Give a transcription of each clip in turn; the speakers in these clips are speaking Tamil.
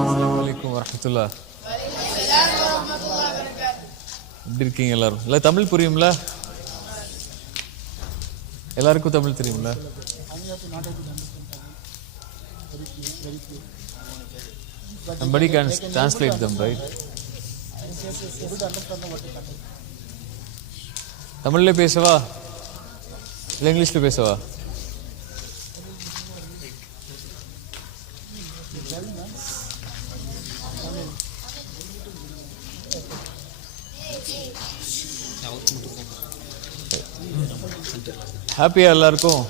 அஸ்ஸலாமு அலைக்கும் எப்படி இருக்கீங்க எல்லாரும் இல்லை தமிழ் புரியும்ல எல்லாருக்கும் தமிழ் தெரியும்ல Somebody can translate them, right? தமிழ்ல பேசவா? இல்லை இங்கிலீஷ்ல பேசவா? ஹாப்பியா எல்லாருக்கும்?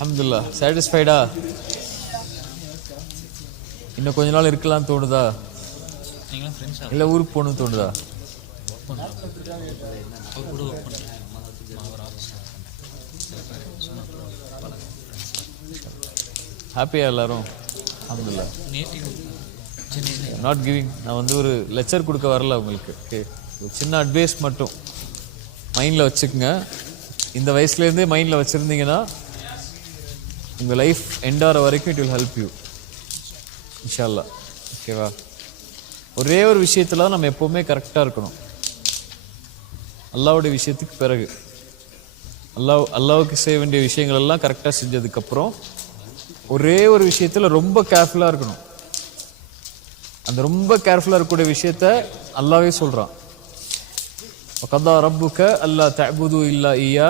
அஹமதுல்லா சாட்டிஸ்ஃபைடா இன்னும் கொஞ்ச நாள் இருக்கலாம் தோணுதா? இல்லை ஊருக்கு போகணும்னு தோணுதா? ஹாப்பியா எல்லாரும்? அல்ஹம்துலில்லாஹ் நாட் கிவிங் நான் வந்து ஒரு லெக்சர் கொடுக்க வரல உங்களுக்கு. ஓகே. ஒரு சின்ன அட்வைஸ் மட்டும். மைண்டில் வச்சுக்கோங்க. இந்த வயசுலேருந்தே மைண்டில் வச்சுருந்தீங்கன்னா உங்கள் லைஃப் எண்டாகிற வரைக்கும் இட் வில் ஹெல்ப் யூ இன்ஷால்லா ஓகேவா? ஒரே ஒரு விஷயத்தில் தான் நம்ம எப்போவுமே கரெக்டாக இருக்கணும். அல்லாவுடைய விஷயத்துக்கு பிறகு. அல்லாஹ் அல்லாவுக்கு செய்ய வேண்டிய விஷயங்கள் எல்லாம் கரெக்டாக செஞ்சதுக்கப்புறம் ஒரே ஒரு விஷயத்தில் ரொம்ப கேர்ஃபுல்லாக இருக்கணும். அந்த ரொம்ப கேர்ஃபுல்லாக இருக்கக்கூடிய விஷயத்த அல்லாவே சொல்கிறான் கதா ரப்புக்க அல்லா தபுது இல்லா ஐயா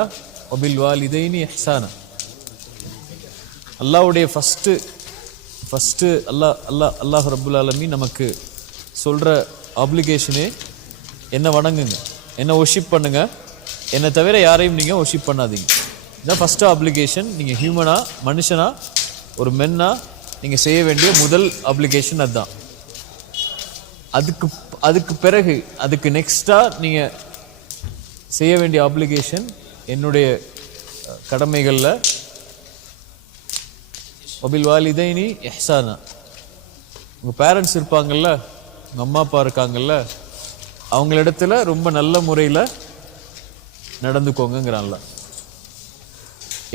ஒபில் வாலிதைனி எஹ்சானா அல்லாவுடைய ஃபஸ்ட்டு ஃபஸ்ட்டு அல்லாஹ் அல்லாஹ் அல்லாஹ் ரபுல் ஆலமீன் நமக்கு சொல்கிற ஆப்ளிகேஷனே என்னை வணங்குங்க என்னை ஒஷிப் பண்ணுங்கள் என்னை தவிர யாரையும் நீங்கள் ஒர்ஷிப் பண்ணாதீங்க. இதுதான் ஃபஸ்ட்டு ஆப்ளிகேஷன் நீங்கள் ஹியூமனாக மனுஷனா ஒரு மென்னாக நீங்கள் செய்ய வேண்டிய முதல் ஆப்ளிகேஷன் அதுதான். அதுக்கு அதுக்கு பிறகு அதுக்கு நெக்ஸ்ட்டாக நீங்கள் செய்ய வேண்டிய ஆப்ளிகேஷன் என்னுடைய கடமைகளில் ஒபில் வாலிதைனி எஹ்சானா உங்கள் பேரண்ட்ஸ் இருப்பாங்கல்ல உங்கள் அம்மா அப்பா இருக்காங்கல்ல அவங்களிடத்துல ரொம்ப நல்ல முறையில் நடந்துக்கோங்கிறான்ல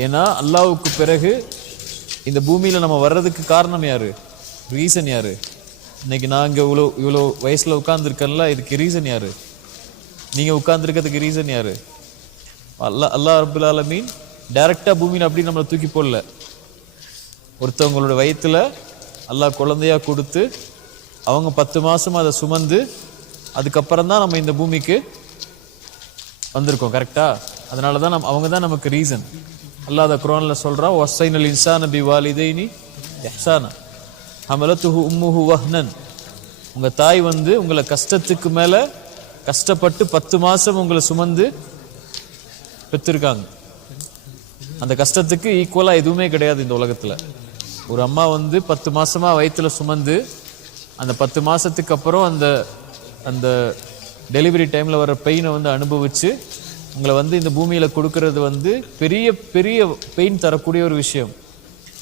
ஏன்னா அல்லாவுக்கு பிறகு இந்த பூமியில் நம்ம வர்றதுக்கு காரணம் யார்? ரீசன் யார்? இன்னைக்கு நான் இங்கே இவ்வளோ இவ்வளோ வயசில் உட்காந்துருக்கேன்ல இதுக்கு ரீசன் யார்? நீங்கள் உட்காந்துருக்கிறதுக்கு ரீசன் யார்? அல்லா அல்லாஹ் ரபுல் ஆலமீன் டைரெக்டாக பூமியில் அப்படி நம்மளை தூக்கி போடல. ஒருத்தவங்களோட வயிற்றில் நல்லா குழந்தையா கொடுத்து அவங்க பத்து மாசமா அதை சுமந்து அதுக்கப்புறம் தான் நம்ம இந்த பூமிக்கு வந்திருக்கோம் கரெக்டாக அதனால தான் நம்ம அவங்க தான் நமக்கு ரீசன் அல்லாத அதை சொல்கிறான் ஒசைனல் இன்சான பி வாலிதைனி எஹ்சானா ஹமலத்துஹு உம்முஹு வஹ்னன். உங்கள் தாய் வந்து உங்களை கஷ்டத்துக்கு மேலே கஷ்டப்பட்டு பத்து மாதம் உங்களை சுமந்து பெற்றிருக்காங்க. அந்த கஷ்டத்துக்கு ஈக்குவலாக எதுவுமே கிடையாது இந்த உலகத்தில். ஒரு அம்மா வந்து பத்து மாதமாக வயிற்றில் சுமந்து அந்த பத்து மாதத்துக்கு அப்புறம் அந்த அந்த டெலிவரி டைமில் வர பெயினை வந்து அனுபவித்து உங்களை வந்து இந்த பூமியில் கொடுக்கறது வந்து பெரிய பெரிய பெயின் தரக்கூடிய ஒரு விஷயம்.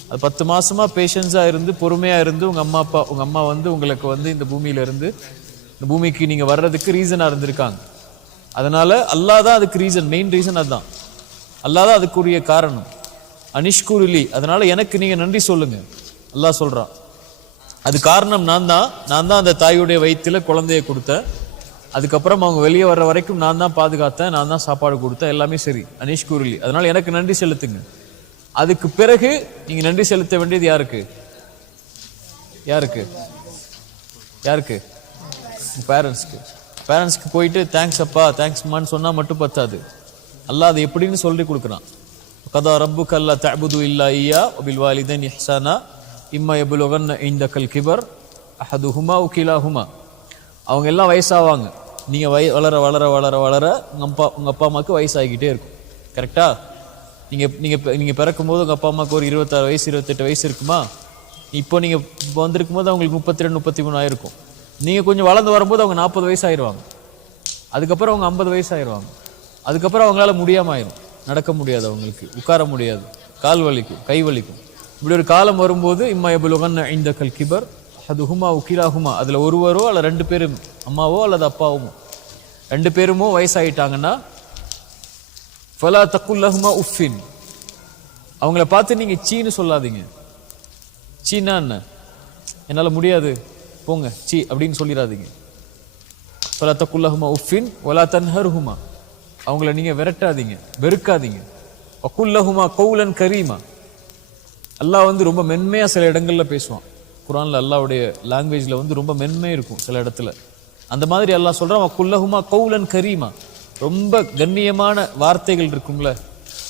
அது பத்து மாதமாக பேஷன்ஸாக இருந்து பொறுமையாக இருந்து உங்கள் அம்மா அப்பா உங்கள் அம்மா வந்து உங்களுக்கு வந்து இந்த பூமியிலேருந்து இந்த பூமிக்கு நீங்கள் வர்றதுக்கு ரீசனாக இருந்திருக்காங்க. அதனால் அல்லாதான் அதுக்கு ரீசன் மெயின் ரீசன் அதுதான். அல்லாஹ் தான் அதுக்குரிய காரணம். அனிஷ்கூரிலி. அதனால எனக்கு நீங்க நன்றி சொல்லுங்க. அல்லாஹ் சொல்றான். அது காரணம் நான் தான். நான் தான் அந்த தாயுடைய வயிற்றுல குழந்தைய கொடுத்தேன். அதுக்கப்புறம் அவங்க வெளியே வர்ற வரைக்கும் நான் தான் பாதுகாத்தேன். நான் தான் சாப்பாடு கொடுத்தேன். எல்லாமே சரி. அனிஷ்கூரிலி. அதனால எனக்கு நன்றி செலுத்துங்க. அதுக்கு பிறகு நீங்க நன்றி செலுத்த வேண்டியது யாருக்கு? யாருக்கு? யாருக்கு? பேரண்ட்ஸ்க்கு பேரண்ட்ஸ்க்கு போயிட்டு தேங்க்ஸ் அப்பா தேங்க்ஸ்மான்னு சொன்னால் மட்டும் பத்தாது. அல்லா அது எப்படின்னு சொல்லி கொடுக்குறான். கதா ربك அல்லா தஅபுது இல்லா ஐயா وبالوالدين வாலிதன் இஹ்சானா يبلغن عندك الكبر கல் கிபர் அஹதுஹுமா அவங்க எல்லாம் வயசாவாங்க. நீங்கள் வய வளர வளர வளர வளர உங்கள் அப்பா உங்கள் அப்பா அம்மாவுக்கு வயசாகிக்கிட்டே இருக்கும். கரெக்டாக நீங்கள் நீங்கள் நீங்கள் பிறக்கும்போது உங்கள் அப்பா அம்மாவுக்கு ஒரு இருபத்தாறு வயசு இருபத்தெட்டு வயசு இருக்குமா? இப்போ நீங்கள் இப்போ வந்திருக்கும் போது அவங்களுக்கு முப்பத்தி ரெண்டு முப்பத்தி மூணு ஆயிருக்கும். நீங்கள் கொஞ்சம் வளர்ந்து வரும்போது அவங்க நாற்பது வயசு ஆயிடுவாங்க அதுக்கப்புறம் அவங்க ஐம்பது வயசு ஆயிடுவாங்க அதுக்கப்புறம் அவங்களால முடியாமல் ஆயிரும். நடக்க முடியாது அவங்களுக்கு உட்கார முடியாது. கால் வலிக்கும் கை வலிக்கும். இப்படி ஒரு காலம் வரும்போது இம்மா எபுலுகன் இந்த கல் கிபர் அது ஹுமா உக்கிலா ஹுமா அதில் ஒருவரோ அல்ல ரெண்டு பேரும் அம்மாவோ அல்லது அப்பாவுமோ. ரெண்டு பேருமோ வயசாயிட்டாங்கன்னா ஃபலா தக்குல்லஹுமா உஃபின் அவங்கள பார்த்து நீங்கள் சீன்னு சொல்லாதீங்க. சீனா என்ன? என்னால் முடியாது. போங்க சீ அப்படின்னு சொல்லிடாதீங்க ஃபலா தக்குல்லஹுமா உஃபின் தன்ஹர் ஹுமா அவங்கள நீங்கள் விரட்டாதீங்க வெறுக்காதீங்க. வக்குல்லஹுமா கௌலன் கரீமா. அல்லாஹ் வந்து ரொம்ப மென்மையாக சில இடங்களில் பேசுவான். குரானில் அல்லாவுடைய லாங்குவேஜில் வந்து ரொம்ப மென்மை இருக்கும் சில இடத்துல. அந்த மாதிரி அல்லாஹ் சொல்கிறான் வக்குல்லஹுமா கௌலன் கரீமா. ரொம்ப கண்ணியமான வார்த்தைகள் இருக்கும்ல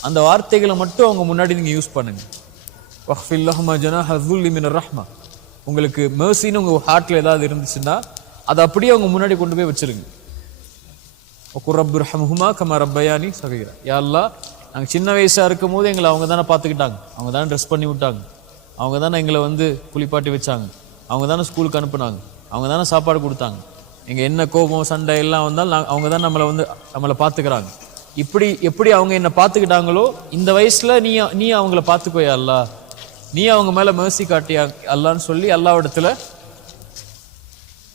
அந்த வார்த்தைகளை மட்டும் அவங்க முன்னாடி நீங்கள் யூஸ் பண்ணுங்க. வஹ்ஃபில்லஹுமா ஜனாஹ ذُلِّ மின் ரஹ்மா. உங்களுக்கு மேர்சின்னு உங்கள் ஹார்ட்டில் ஏதாவது இருந்துச்சுன்னா அதை அப்படியே அவங்க முன்னாடி கொண்டு போய் வச்சிருங்க. ஒக்குரப்பு ரஹமுமா கமா ரப்பயானி சகீரா யா நாங்கள் சின்ன வயசாக இருக்கும் போது எங்களை அவங்க தானே பார்த்துக்கிட்டாங்க. அவங்க தானே ட்ரெஸ் பண்ணி விட்டாங்க. அவங்க தானே எங்களை வந்து குளிப்பாட்டி வச்சாங்க. அவங்க தானே ஸ்கூலுக்கு அனுப்புனாங்க. அவங்க தானே சாப்பாடு கொடுத்தாங்க. எங்கள் என்ன கோபம் சண்டை எல்லாம் வந்தால் நான் அவங்க தான் நம்மளை வந்து நம்மளை பார்த்துக்கிறாங்க. இப்படி எப்படி அவங்க என்னை பார்த்துக்கிட்டாங்களோ இந்த வயசில் நீ நீ அவங்கள பார்த்துக்கோயா அல்லா நீ அவங்க மேலே மேசி காட்டியா அல்லான்னு சொல்லி அல்லாவிடத்துல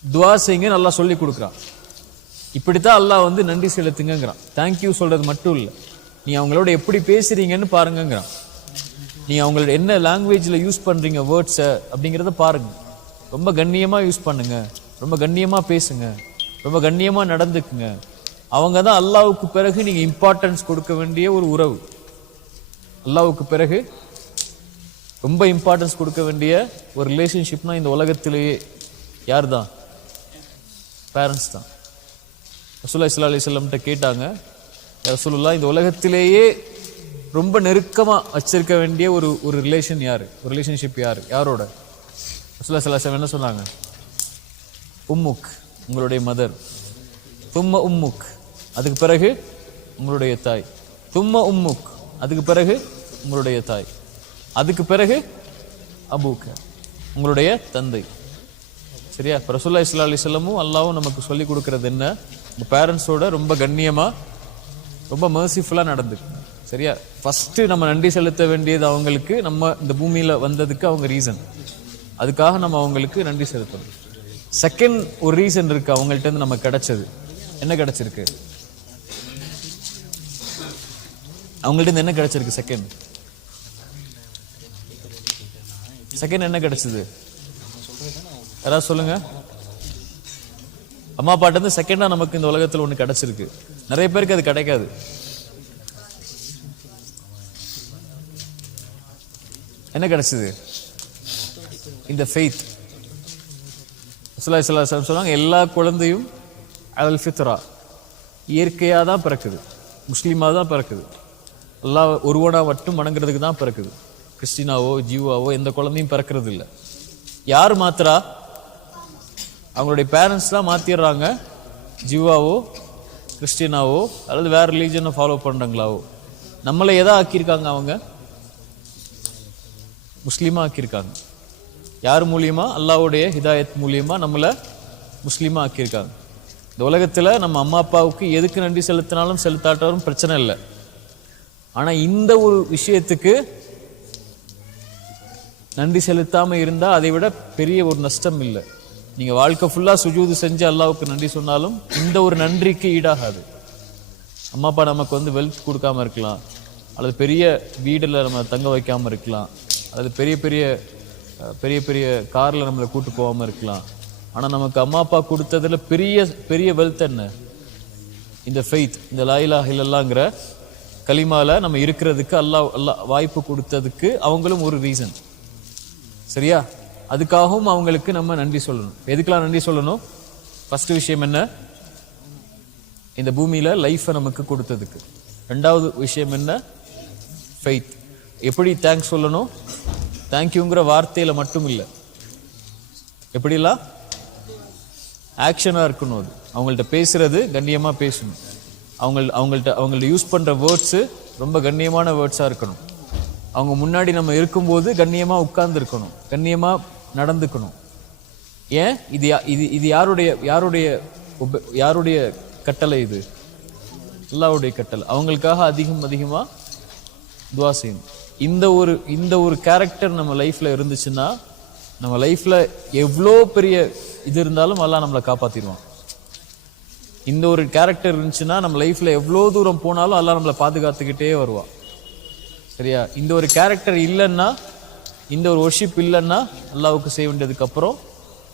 துவா செய்யுங்க நல்லா சொல்லி கொடுக்குறான். இப்படித்தான் அல்லாஹ் வந்து நன்றி செலுத்துங்கங்கிறான். தேங்க்யூ சொல்றது மட்டும் இல்லை. நீ அவங்களோட எப்படி பேசுறீங்கன்னு பாருங்கங்கிறான். நீ அவங்களோட என்ன லாங்குவேஜில் யூஸ் பண்றீங்க வேர்ட்ஸை அப்படிங்கிறத பாருங்க. ரொம்ப கண்ணியமாக யூஸ் பண்ணுங்க. ரொம்ப கண்ணியமாக பேசுங்க. ரொம்ப கண்ணியமாக நடந்துக்குங்க. அவங்க தான் அல்லாவுக்கு பிறகு நீங்கள் இம்பார்ட்டன்ஸ் கொடுக்க வேண்டிய ஒரு உறவு. அல்லாவுக்கு பிறகு ரொம்ப இம்பார்ட்டன்ஸ் கொடுக்க வேண்டிய ஒரு ரிலேஷன்ஷிப்னா இந்த உலகத்திலேயே யார் தான் பேரண்ட்ஸ் தான். ரசூல்லா இஸ்லா அலிஸ்லம்கிட்ட கேட்டாங்க ரசூலுல்லா இந்த உலகத்திலேயே ரொம்ப நெருக்கமாக வச்சிருக்க வேண்டிய ஒரு ஒரு ரிலேஷன் யார்? ஒரு ரிலேஷன்ஷிப் யார்? யாரோட? ரசூல்லா சலாசம் என்ன சொன்னாங்க உம்முக் உங்களுடைய மதர் தும்ம உம்முக் அதுக்கு பிறகு உங்களுடைய தாய். தும்ம உம்முக் அதுக்கு பிறகு உங்களுடைய தாய். அதுக்கு பிறகு அபூக்க உங்களுடைய தந்தை. சரியா? இப்போ ரசூல்லா இஸ்லா அலிஸ்லமும் அல்லாவும் நமக்கு சொல்லிக் கொடுக்கறது என்ன? உங்கள் பேரண்ட்ஸோட ரொம்ப கண்ணியமாக ரொம்ப மர்சிஃபுல்லாக நடந்துக்கணும் சரியா? ஃபஸ்ட்டு நம்ம நன்றி செலுத்த வேண்டியது அவங்களுக்கு நம்ம இந்த பூமியில் வந்ததுக்கு அவங்க ரீசன் அதுக்காக நம்ம அவங்களுக்கு நன்றி செலுத்தணும். செகண்ட் ஒரு ரீசன் இருக்குது அவங்கள்ட்ட நம்ம நமக்கு கிடைச்சது. என்ன கிடைச்சிருக்கு? அவங்கள்ட்ட என்ன கிடைச்சிருக்கு செகண்ட் செகண்ட் என்ன கிடைச்சது? யாராவது சொல்லுங்கள் அம்மா அப்பாட்ட இருந்து செகண்டா நமக்கு இந்த உலகத்தில் ஒன்று கிடைச்சிருக்கு. நிறைய பேருக்கு அது கிடைக்காது. என்ன கிடைச்சது? இந்த ஃபெய்த் சொல்லுவாங்க எல்லா குழந்தையும் அல் ஃபித்ரா. இயற்கையாக தான் பிறக்குது. முஸ்லீமாக தான் பிறக்குது. எல்லா ஒருவனாக மட்டும் வணங்குறதுக்கு தான் பிறக்குது. கிறிஸ்டினாவோ ஜீவாவோ எந்த குழந்தையும் பிறக்கிறது இல்லை யார் மாத்திரா? அவங்களுடைய பேரண்ட்ஸ் தான் மாற்றிடுறாங்க ஜிவாவோ கிறிஸ்டினாவோ அல்லது வேறு ரிலீஜனை ஃபாலோ பண்ணுறாங்களாவோ நம்மளை எதா ஆக்கியிருக்காங்க அவங்க? முஸ்லீமாக ஆக்கியிருக்காங்க. யார் மூலியமா? அல்லாவுடைய ஹிதாயத் மூலியமாக நம்மளை முஸ்லீமாக ஆக்கியிருக்காங்க. இந்த உலகத்தில் நம்ம அம்மா அப்பாவுக்கு எதுக்கு நன்றி செலுத்தினாலும் செலுத்தாட்டாலும் பிரச்சனை இல்லை. ஆனால் இந்த ஒரு விஷயத்துக்கு நன்றி செலுத்தாமல் இருந்தால் அதை விட பெரிய ஒரு நஷ்டம் இல்லை. நீங்கள் வாழ்க்கை ஃபுல்லாக சுஜூது செஞ்சு அல்லாவுக்கு நன்றி சொன்னாலும் இந்த ஒரு நன்றிக்கு ஈடாகாது. அம்மா அப்பா நமக்கு வந்து வெல்த் கொடுக்காம இருக்கலாம். அல்லது பெரிய வீடில் நம்ம தங்க வைக்காமல் இருக்கலாம். அல்லது பெரிய பெரிய பெரிய பெரிய காரில் நம்மளை கூட்டு போகாமல் இருக்கலாம். ஆனால் நமக்கு அம்மா அப்பா கொடுத்ததுல பெரிய பெரிய வெல்த் என்ன? இந்த ஃபெய்த் இந்த லாயிலா இல்லல்லாங்கிற களிமாவில் நம்ம இருக்கிறதுக்கு அல்லாஹ் அல்லாஹ் வாய்ப்பு கொடுத்ததுக்கு அவங்களும் ஒரு ரீசன் சரியா? அதுக்காகவும் அவங்களுக்கு நம்ம நன்றி சொல்லணும். எதுக்கெல்லாம் நன்றி சொல்லணும்? ஃபஸ்ட்டு விஷயம் என்ன? இந்த பூமியில் லைஃப்பை நமக்கு கொடுத்ததுக்கு. ரெண்டாவது விஷயம் என்ன? ஃபெய்த் எப்படி தேங்க்ஸ் சொல்லணும்? தேங்க்யூங்கிற வார்த்தையில் மட்டும் இல்லை. எப்படிலாம் ஆக்ஷனாக இருக்கணும் அது. அவங்கள்ட்ட பேசுகிறது கண்ணியமாக பேசணும். அவங்க அவங்கள்ட்ட அவங்கள்ட்ட யூஸ் பண்ணுற வேர்ட்ஸு ரொம்ப கண்ணியமான வேர்ட்ஸாக இருக்கணும். அவங்க முன்னாடி நம்ம இருக்கும்போது கண்ணியமாக உட்கார்ந்துருக்கணும். கண்ணியமாக நடந்துக்கணும். ஏன்? இது யா- இது இது யாருடைய யாருடைய உப- யாருடைய கட்டளை இது? அல்லாவுடைய கட்டளை. அவங்களுக்காக அதிகம் அதிகமாக துவா செய்யணும். இந்த ஒரு இந்த ஒரு கேரக்டர் நம்ம லைஃப்பில் இருந்துச்சுன்னா நம்ம லைஃப்பில் எவ்வளோ பெரிய இது இருந்தாலும் எல்லாம் நம்மளை காப்பாற்றிடுவான் இந்த ஒரு கேரக்டர் இருந்துச்சுன்னா நம்ம லைஃப்பில் எவ்வளோ தூரம் போனாலும் எல்லாம் நம்மளை பாதுகாத்துக்கிட்டே வருவான். சரியா? இந்த ஒரு கேரக்டர் இல்லைன்னா இந்த ஒரு ஒர்ஷிப் இல்லைன்னா அல்லாவுக்கு செய்ய வேண்டியதுக்கப்புறம்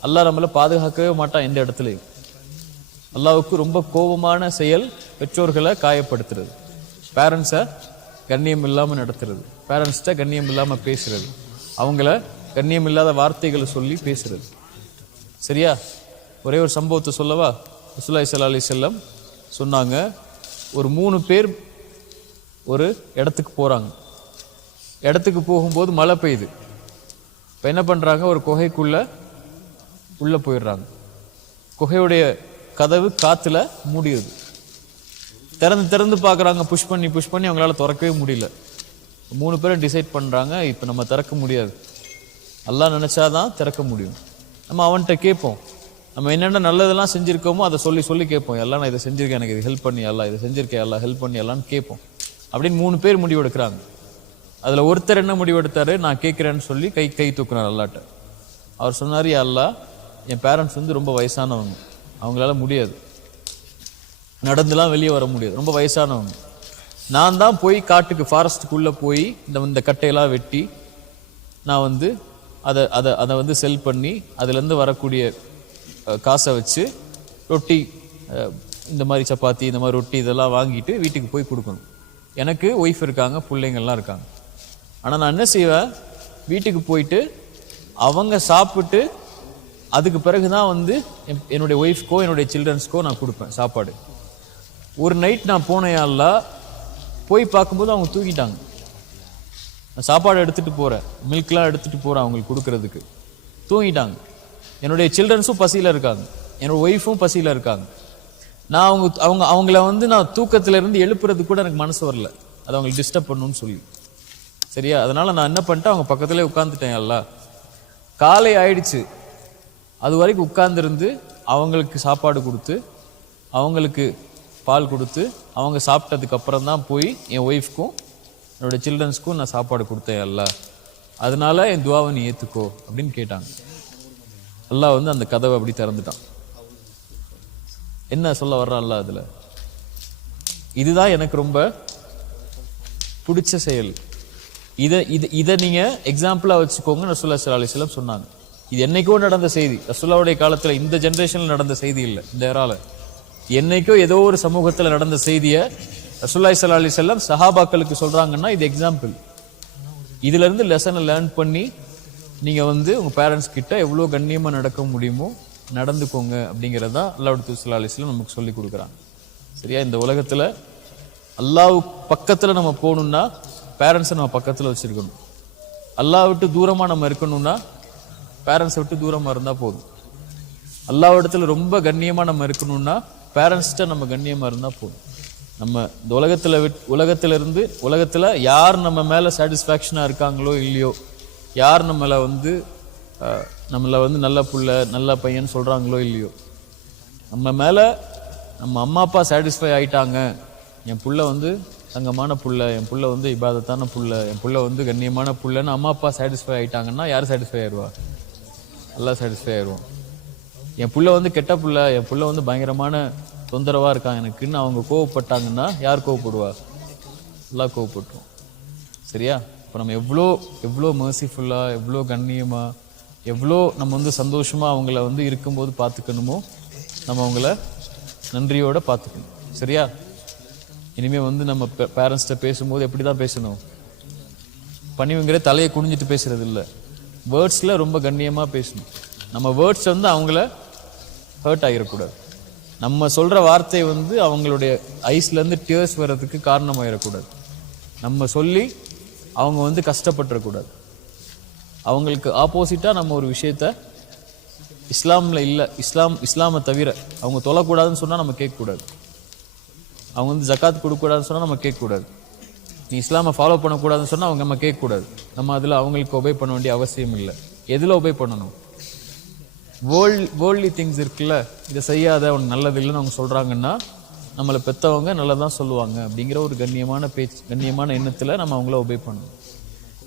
அல்லாஹ் நம்மளை பாதுகாக்கவே மாட்டான் எந்த இடத்துலையும் அல்லாவுக்கு ரொம்ப கோபமான செயல் பெற்றோர்களை காயப்படுத்துறது. பேரண்ட்ஸை கண்ணியம் இல்லாமல் நடத்துறது. பேரண்ட்ஸ்கிட்ட கண்ணியம் இல்லாமல் பேசுறது. அவங்கள கண்ணியம் இல்லாத வார்த்தைகளை சொல்லி பேசுறது. சரியா? ஒரே ஒரு சம்பவத்தை சொல்லவா? ரசூலுல்லாஹி சல்லா அலி செல்லம் சொன்னாங்க. ஒரு மூணு பேர் ஒரு இடத்துக்கு போகிறாங்க இடத்துக்கு போகும்போது மழை பெய்யுது. இப்போ என்ன பண்ணுறாங்க ஒரு குகைக்குள்ளே உள்ளே போயிடுறாங்க. குகையுடைய கதவு காற்றுல மூடியது. திறந்து திறந்து பார்க்குறாங்க புஷ் பண்ணி புஷ் பண்ணி அவங்களால திறக்கவே முடியல. மூணு பேரும் டிசைட் பண்ணுறாங்க இப்போ நம்ம திறக்க முடியாது. எல்லாம் நினச்சா தான் திறக்க முடியும். நம்ம அவன்கிட்ட கேட்போம். நம்ம என்னென்ன நல்லதெல்லாம் செஞ்சுருக்கோமோ அதை சொல்லி சொல்லி கேட்போம். எல்லாம் நான் இதை செஞ்சுருக்கேன். எனக்கு இது ஹெல்ப் பண்ணி எல்லாம் இதை செஞ்சுருக்கேன் எல்லாம் ஹெல்ப் பண்ணி எல்லாம்னு கேட்போம். அப்படின்னு மூணு பேர் முடிவு எடுக்கிறாங்க. அதில் ஒருத்தர் என்ன முடிவெடுத்தார்? நான் கேட்குறேன்னு சொல்லி கை கை தூக்குனார் அல்லாட்ட. அவர் சொன்னார் அல்லா என் பேரண்ட்ஸ் வந்து ரொம்ப வயசானவங்க. அவங்களால முடியாது. நடந்துலாம் வெளியே வர முடியாது. ரொம்ப வயசானவங்க. நான் தான் போய் காட்டுக்கு ஃபாரஸ்ட்டுக்குள்ளே போய் இந்த இந்த கட்டையெல்லாம் வெட்டி நான் வந்து அதை அதை அதை வந்து செல் பண்ணி அதுலேருந்து வரக்கூடிய காசை வச்சு ரொட்டி இந்த மாதிரி சப்பாத்தி இந்த மாதிரி ரொட்டி இதெல்லாம் வாங்கிட்டு வீட்டுக்கு போய் கொடுக்கணும். எனக்கு ஒய்ஃப் இருக்காங்க பிள்ளைங்கள்லாம் இருக்காங்க. ஆனால் நான் என்ன செய்வேன்? வீட்டுக்கு போயிட்டு அவங்க சாப்பிட்டு அதுக்கு பிறகு தான் வந்து என்னுடைய ஒய்ஃப்க்கோ என்னுடைய சில்ட்ரன்ஸ்க்கோ நான் கொடுப்பேன் சாப்பாடு. ஒரு நைட் நான் போனேன் போய் பார்க்கும்போது அவங்க தூங்கிட்டாங்க. நான் சாப்பாடு எடுத்துகிட்டு போகிறேன் மில்க்லாம் எடுத்துகிட்டு போகிறேன் அவங்களுக்கு கொடுக்கறதுக்கு. தூங்கிட்டாங்க. என்னுடைய சில்ட்ரன்ஸும் பசியில் இருக்காங்க. என்னோட ஒய்ஃபும் பசியில் இருக்காங்க. நான் அவங்க அவங்க அவங்கள வந்து நான் தூக்கத்திலேருந்து இருந்து கூட எனக்கு மனசு வரல. அது அவங்களுக்கு டிஸ்டர்ப் பண்ணணும்னு சொல்லி. சரியா? அதனால் நான் என்ன பண்ணிட்டேன்? அவங்க பக்கத்துலேயே உட்காந்துட்டேன் எல்லாம் காலை ஆயிடுச்சு. அது வரைக்கும் உட்காந்துருந்து அவங்களுக்கு சாப்பாடு கொடுத்து அவங்களுக்கு பால் கொடுத்து அவங்க சாப்பிட்டதுக்கப்புறம் தான் போய் என் ஒய்ஃப்க்கும் என்னோட சில்ட்ரன்ஸ்க்கும் நான் சாப்பாடு கொடுத்தேன் அல்ல. அதனால என் துவாவை நீ ஏற்றுக்கோ அப்படின்னு கேட்டாங்க. அல்லாஹ் வந்து அந்த கதவை அப்படி திறந்துட்டான். என்ன சொல்ல வர்றான் அல்ல அதில்? இதுதான் எனக்கு ரொம்ப பிடிச்ச செயல். இதை இது இதை நீங்கள் எக்ஸாம்பிளாக வச்சுக்கோங்க ரசூல்லா ஸல்லல்லாஹு அலிஸ்லாம் சொன்னாங்க. இது என்னைக்கோ நடந்த செய்தி. ரசூல்லாவுடைய காலத்தில் இந்த ஜென்ரேஷனில் நடந்த செய்தி இல்லை இந்த ஏரால என்னைக்கோ ஏதோ ஒரு சமூகத்தில் நடந்த செய்தியை ரசூல்லாய் ஸல்லல்லாஹு அலைஹி சஹாபாக்களுக்கு சொல்கிறாங்கன்னா இது எக்ஸாம்பிள் இதுலேருந்து லெசனை லேர்ன் பண்ணி நீங்கள் வந்து உங்கள் பேரண்ட்ஸ் கிட்ட எவ்வளோ கண்ணியமாக நடக்க முடியுமோ நடந்துக்கோங்க அப்படிங்கிறதா அல்லாஹ் ஸல்லல்லாஹு அலிஸ்லாம் நமக்கு சொல்லி கொடுக்குறாங்க. சரியா? இந்த உலகத்தில் அல்லாஹ் பக்கத்தில் நம்ம போகணுன்னா பேரண்ட்ஸை நம்ம பக்கத்தில் வச்சிருக்கணும். அல்லாஹ் விட்டு தூரமாக நம்ம இருக்கணும்னா பேரண்ட்ஸை விட்டு தூரமாக இருந்தால் போதும். அல்லாஹ் இடத்துல ரொம்ப கண்ணியமாக நம்ம இருக்கணும்னா பேரண்ட்ஸ்கிட்ட நம்ம கண்ணியமாக இருந்தால் போதும். நம்ம இந்த உலகத்தில் விட் உலகத்திலிருந்து உலகத்தில் யார் நம்ம மேலே சாட்டிஸ்ஃபேக்ஷனாக இருக்காங்களோ இல்லையோ யார் நம்மளை வந்து நம்மளை வந்து நல்ல புள்ள நல்ல பையன் சொல்கிறாங்களோ இல்லையோ நம்ம மேலே நம்ம அம்மா அப்பா சாட்டிஸ்ஃபை ஆகிட்டாங்க என் புள்ள வந்து தங்கமான புள்ள என் புள்ள வந்து இபாதத்தான புள்ள என் புள்ள வந்து கண்ணியமான புள்ளன்னு அம்மா அப்பா சாட்டிஸ்ஃபை ஆகிட்டாங்கன்னா யார் சாட்டிஸ்ஃபை ஆயிடுவா எல்லாம் சாட்டிஸ்ஃபை ஆயிடுவோம் என் புள்ள வந்து கெட்ட புள்ள என் புள்ள வந்து பயங்கரமான தொந்தரவாக இருக்கான் எனக்குன்னு அவங்க கோவப்பட்டாங்கன்னா யார் கோவப்படுவா? எல்லாம் கோவப்பட்டுரும் சரியா? இப்போ நம்ம எவ்வளோ எவ்வளோ மர்சிஃபுல்லாக எவ்வளோ கண்ணியமாக எவ்வளோ நம்ம வந்து சந்தோஷமாக அவங்கள வந்து இருக்கும்போது பார்த்துக்கணுமோ நம்ம அவங்கள நன்றியோடு பார்த்துக்கணும். சரியா? இனிமே வந்து நம்ம பேரண்ட்ஸ்கிட்ட பேசும்போது எப்படி தான் பேசணும்? பணிவுங்கிற தலையை குனிஞ்சிட்டு பேசுறது இல்லை வேர்ட்ஸில் ரொம்ப கண்ணியமாக பேசணும். நம்ம வேர்ட்ஸ் வந்து அவங்கள ஹர்ட் ஆகிடக்கூடாது. நம்ம சொல்கிற வார்த்தை வந்து அவங்களுடைய ஐஸ்லேருந்து டியர்ஸ் வர்றதுக்கு காரணமாயிடக்கூடாது. நம்ம சொல்லி அவங்க வந்து கஷ்டப்பட்டுறக்கூடாது. அவங்களுக்கு ஆப்போசிட்டாக நம்ம ஒரு விஷயத்த இஸ்லாமில் இல்லை இஸ்லாம் இஸ்லாமை தவிர அவங்க தொழக்கூடாதுன்னு சொன்னால் நம்ம கேட்கக்கூடாது. அவங்க வந்து ஜக்காத் கொடுக்கக்கூடாதுன்னு சொன்னால் நம்ம கேட்கக்கூடாது. நீ இஸ்லாமை ஃபாலோ பண்ணக்கூடாதுன்னு சொன்னால் அவங்க நம்ம கேட்கக்கூடாது. நம்ம அதில் அவங்களுக்கு ஒபே பண்ண வேண்டிய அவசியம் இல்லை. எதில் ஒபே பண்ணணும்? வேர்ல்ட் வேர்ல்ட்லி திங்ஸ் இருக்குல்ல இதை செய்யாத உனக்கு நல்லது இல்லைன்னு அவங்க சொல்கிறாங்கன்னா நம்மளை பெற்றவங்க நல்லதான் சொல்லுவாங்க அப்படிங்கிற ஒரு கண்ணியமான பேச்சு கண்ணியமான எண்ணத்தில் நம்ம அவங்கள ஒபே பண்ணணும்.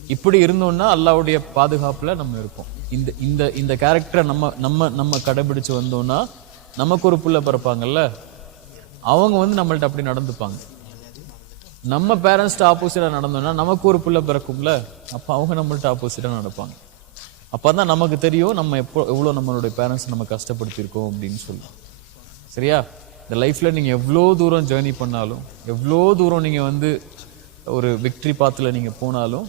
இப்படி இருந்தோம்னா அல்லாவுடைய பாதுகாப்பில் நம்ம இருப்போம். இந்த இந்த இந்த கேரக்டரை நம்ம நம்ம நம்ம கடைபிடிச்சு வந்தோம்னா நமக்கு ஒரு புள்ள பிறப்பாங்கல்ல? அவங்க வந்து நம்மள்ட்ட அப்படி நடந்துப்பாங்க. நம்ம பேரண்ட்ஸ்ட்டு ஆப்போசிட்டாக நடந்தோம்னா நமக்கு ஒரு புள்ள பிறக்கும்ல அப்போ அவங்க நம்மள்ட்ட ஆப்போசிட்டாக நடப்பாங்க. அப்போ தான் நமக்கு தெரியும் நம்ம எப்போ எவ்வளோ நம்மளுடைய பேரண்ட்ஸ் நம்ம கஷ்டப்படுத்தியிருக்கோம் அப்படின்னு சொல்லலாம் சரியா? இந்த லைஃப்பில் நீங்கள் எவ்வளோ தூரம் ஜேர்னி பண்ணாலும் எவ்வளோ தூரம் நீங்கள் வந்து ஒரு விக்ட்ரி பாத்தில் நீங்கள் போனாலும்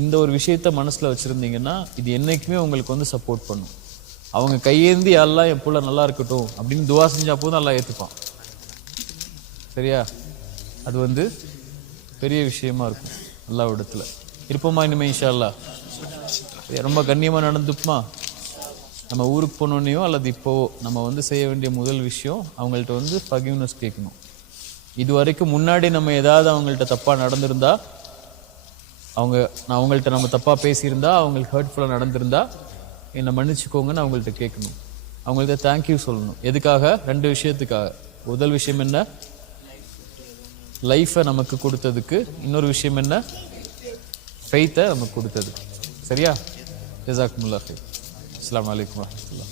இந்த ஒரு விஷயத்த மனசில் வச்சுருந்தீங்கன்னா இது என்னைக்குமே உங்களுக்கு வந்து சப்போர்ட் பண்ணும். அவங்க கையேந்தி எல்லாம் என் புள்ள நல்லா இருக்கட்டும் அப்படின்னு துவா செஞ்சா போதும் நல்லா ஏற்றுப்பான் சரியா? அது வந்து பெரிய விஷயமா இருக்கும். அல்லாவிடத்துல இருப்போமா இனிமே இன்ஷா அல்லாஹ் ரொம்ப கண்ணியமாக நடந்துப்புமா நம்ம ஊருக்கு போனோன்னையோ அல்லது இப்போ நம்ம வந்து செய்ய வேண்டிய முதல் விஷயம் அவங்கள்ட்ட வந்து ஃபகிவ்னஸ் கேட்கணும். இது வரைக்கும் முன்னாடி நம்ம ஏதாவது அவங்கள்ட்ட தப்பாக நடந்திருந்தா அவங்க நான் அவங்கள்ட்ட நம்ம தப்பாக பேசியிருந்தா அவங்களுக்கு ஹர்ட்ஃபுல்லாக நடந்திருந்தா என்னை மன்னிச்சுக்கோங்கன்னு அவங்கள்ட்ட கேட்கணும். அவங்கள்ட்ட தேங்க்யூ சொல்லணும். எதுக்காக? ரெண்டு விஷயத்துக்காக. முதல் விஷயம் என்ன? லைஃப்பை நமக்கு கொடுத்ததுக்கு இன்னொரு விஷயம் என்ன? ஃபெய்த்தை நமக்கு கொடுத்தது. சரியா? ஜசாக்குமுல்லா ஃபெய்த் அஸ்ஸலாமு வலைக்கம் வரமத்துல்லா